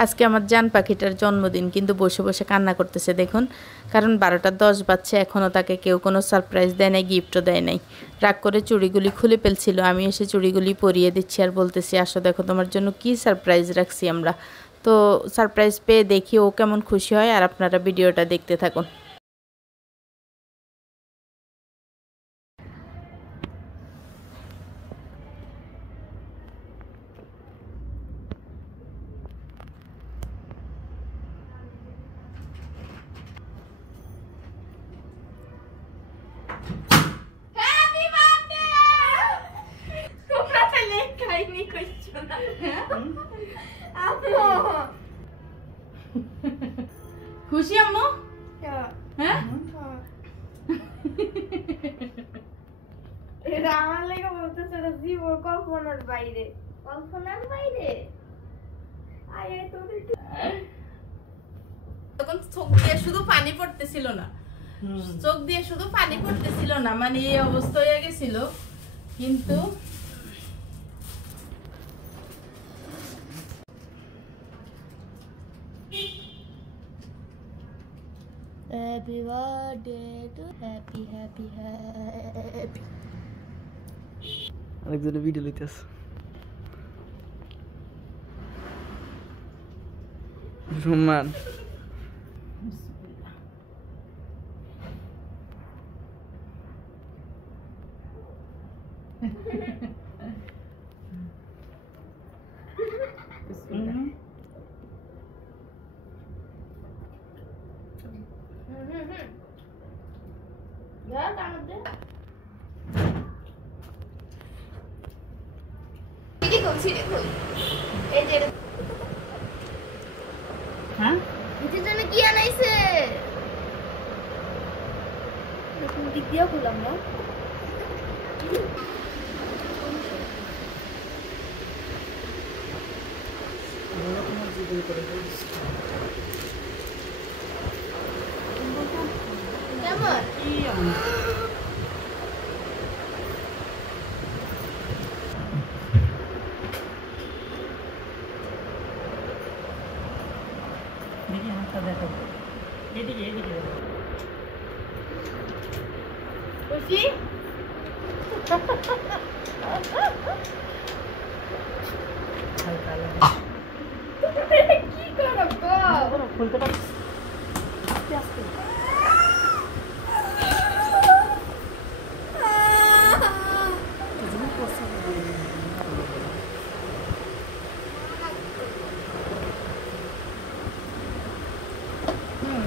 আজকে আমার জান পাখিটার জন্মদিন, কিন্তু বসে বসে কান্না করতেছে দেখুন, কারণ 12টা 10 বাজছে, এখনও তাকে কেউ কোনো সারপ্রাইজ দেয় নাই, গিফটও দেয় নাই। রাগ করে চুড়িগুলি খুলে ফেলছিল, আমি এসে চুড়িগুলি পরিয়ে দিচ্ছি আর বলতেছি আসো দেখো তোমার জন্য কি সারপ্রাইজ রাখছি আমরা। তো সারপ্রাইজ পেয়ে দেখি ও কেমন খুশি হয়, আর আপনারা ভিডিওটা দেখতে থাকুন। খুশি আম্মু? হ্যাঁ এটা আমার লাগে বলতেছে এটা জীবন কল্পনার বাইরে। কল্পনার বাইরে আয় তোদের তখন চোখ দিয়ে শুধু পানি পড়তেছিল না, চোখ দিয়ে শুধু পানি পড়তেছিল না, মানে এই অবস্থা হয়ে গেছিল। কিন্তু happy birthday to happy happy happy. আরেকজনে ভিডিও লইতেছে। রুমান কি আনাইছে দিক দিয়া খুললাম না। খুশি কি করো খুলতে পারো আস্তে আস্তে।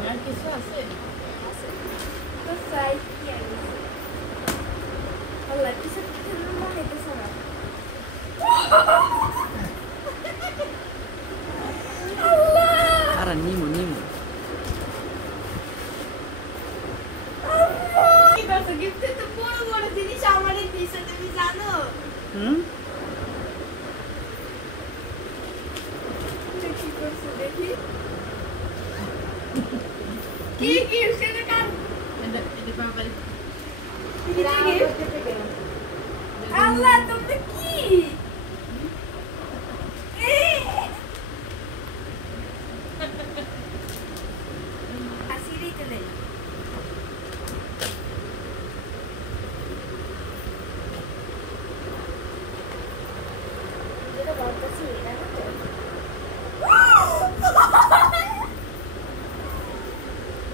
আর কিছু আছে? আর নিমু নিমু আল্লাহ তোমরা কি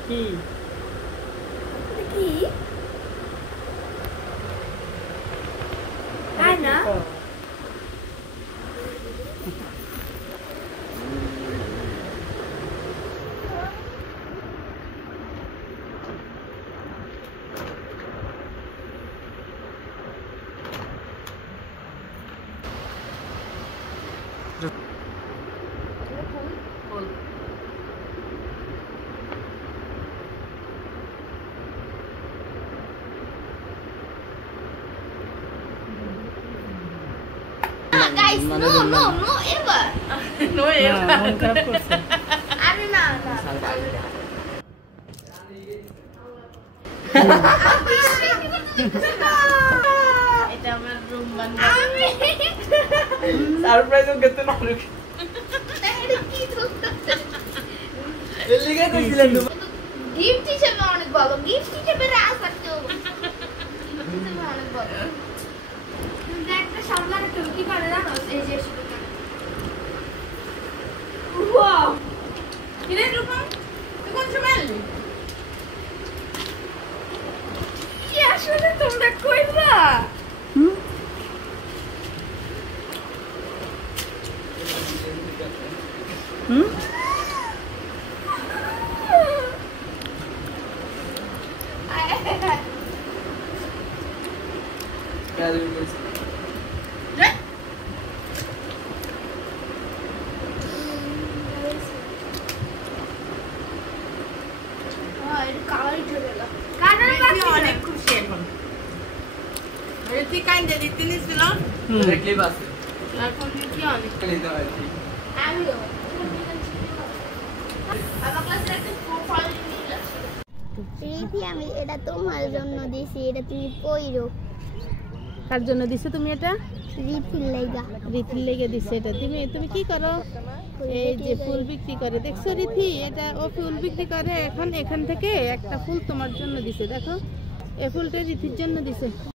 কি কি না guys, no, ever. No, মন খারাপ করছে। আরে না না এটা আমার রুম সারপ্রাইজ ও গেতে না এটা কি তো গিফট হিসেবে অনেক ভালো, গিফট হিসেবে রাস্তাতে অনেক ভালো। কিন্তু একটা সামলারে তুমি কি করে জানো, এই যে ওয়াও কিরে রূপম তুই কোন সময় এলি? কি আসলে তোমরা কইরা অনেক খুশি এখন। তুই কান্দে দিতে নিছিল এখন কি অনেক আমিও আমার ক্লাসে একটা প্রোফাইল নিয়ে আসছে। রীতি আমি এটা তোমার জন্য দিছি, এটা তুমি পইরো। কার জন্য দিছো তুমি এটা? রীতির লাগা। রীতির লেগে দিছে এটা। তুমি কি করো? এই যে ফুল বিক্রি করে, দেখছো রীতি? এটা ও ফুল বিক্রি করে, এখন এখান থেকে একটা ফুল তোমার জন্য দিছে। দেখো এই ফুলটা রীতির জন্য দিছে।